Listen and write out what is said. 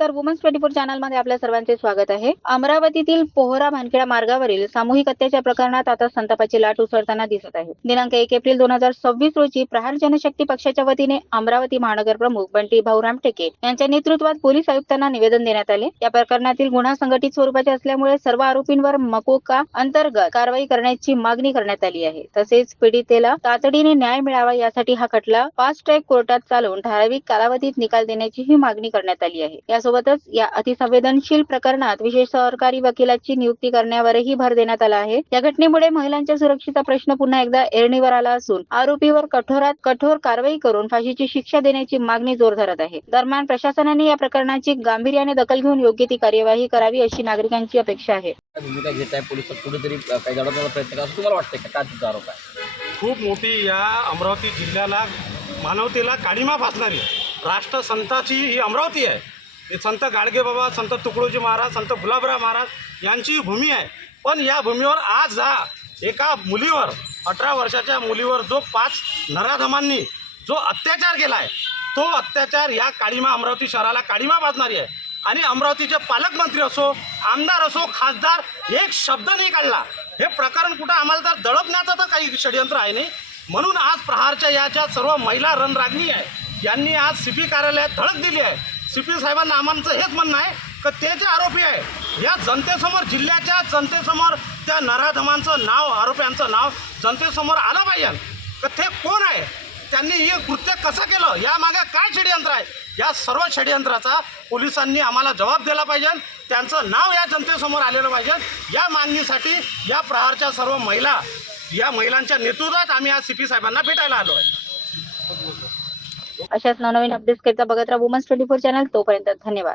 तर वुमन्स 24 चॅनलमध्ये आपल्या सर्वांचे स्वागत आहे. अमरावतीतील पोहरा मानखेडा मार्गावरील सामूहिक अत्याचार प्रकरणात आता संतापाची लाट उसळताना दिसत आहे. दिनांक 1 एप्रिल 2026 रोजी प्रहार जनशक्ती पक्षाच्या वतीने अमरावती महानगर प्रमुख बंटी भाऊ रामटेके यांच्या नेतृत्वात पोलीस आयुक्तांना निवेदन देण्यात आले. या प्रकरणातील गुन्हा संघटित स्वरूपाचे असल्यामुळे सर्व आरोपींवर मकोका अंतर्गत कारवाई करण्याची मागणी करण्यात आली आहे. तसेच पीडितेला तातडीने न्याय मिळावा यासाठी हा खटला फास्ट ट्रॅक कोर्टात चालवून ठराविक कालावधीत निकाल देण्याचीही मागणी करण्यात आली आहे. यासोबतच या अतिसंवेदनशील प्रकरणात विशेष सरकारी वकिलाची नियुक्ती करण्यावरही भर देण्यात आला आहे. या घटनेमुळे महिलांच्या सुरक्षेचा प्रश्न पुन्हा एकदा ऐरणीवर आला असून आरोपीवर कठोरात कठोर कारवाई करून फाशीची शिक्षा देण्याची मागणी जोर धरत आहे. दरम्यान प्रशासनाने या प्रकरणाची गांभीर्याने दखल घेऊन योग्य ती कार्यवाही करावी अशी नागरिकांची अपेक्षा आहे. भूमिका घेत आहे पोलिस कुठेतरी काही दडपण्याचा प्रयत्न करतात, तुम्हाला वाटतं का? काय तुमचा आरोप आहे? खूप मोठी या अमरावती जिल्ह्याला मानवतेला काळिमा फासणारी राष्ट्रसंताची ही अमरावती आहे. हे संत गाडगेबाबा, संत तुकडोजी महाराज, संत गुलाबराव महाराज यांची भूमी आहे. पण या भूमीवर आज एका मुलीवर 18 वर्षाच्या मुलीवर जो 5 नराधमांनी जो अत्याचार केला आहे, तो अत्याचार या काळिमा अमरावती शहराला काळिमा फासणारी आहे. आणि अमरावतीचे पालकमंत्री असो, आमदार असो, खासदार एक शब्द नाही काढला. हे प्रकरण कुठं आम्हाला तर दडपण्याचं तर काही षडयंत्र आहे नाही. म्हणून आज प्रहारच्या याच्या सर्व महिला रणरागिणी आहे, यांनी आज CP कार्यालयात धडक दिली आहे. CP साहेबांना आम्हाला हेच म्हणणं आहे की ते जे आरोपी आहे या जनतेसमोर, जिल्ह्याच्या जनतेसमोर त्या नराधमांचं नाव, आरोप्यांचं नाव जनतेसमोर आलं पाहिजे की ते कोण आहे, त्यांनी हे कृत्य कसं केलं, यामागे काय षडयंत्र आहे. या सर्व षडयंत्राचा पोलिसांनी आम्हाला जबाब दिला पाहिजे. त्यांचं नाव या जनतेसमोर आलेलं पाहिजे. या मागणीसाठी या प्रहारच्या सर्व महिला, या महिलांच्या नेतृत्वात आम्ही आज CP साहेबांना भेटायला आलो आहे. अशाच नवनवीन अपडेट्स करता बघत राहा वुमन्स 24 चॅनल. तोपर्यंत धन्यवाद.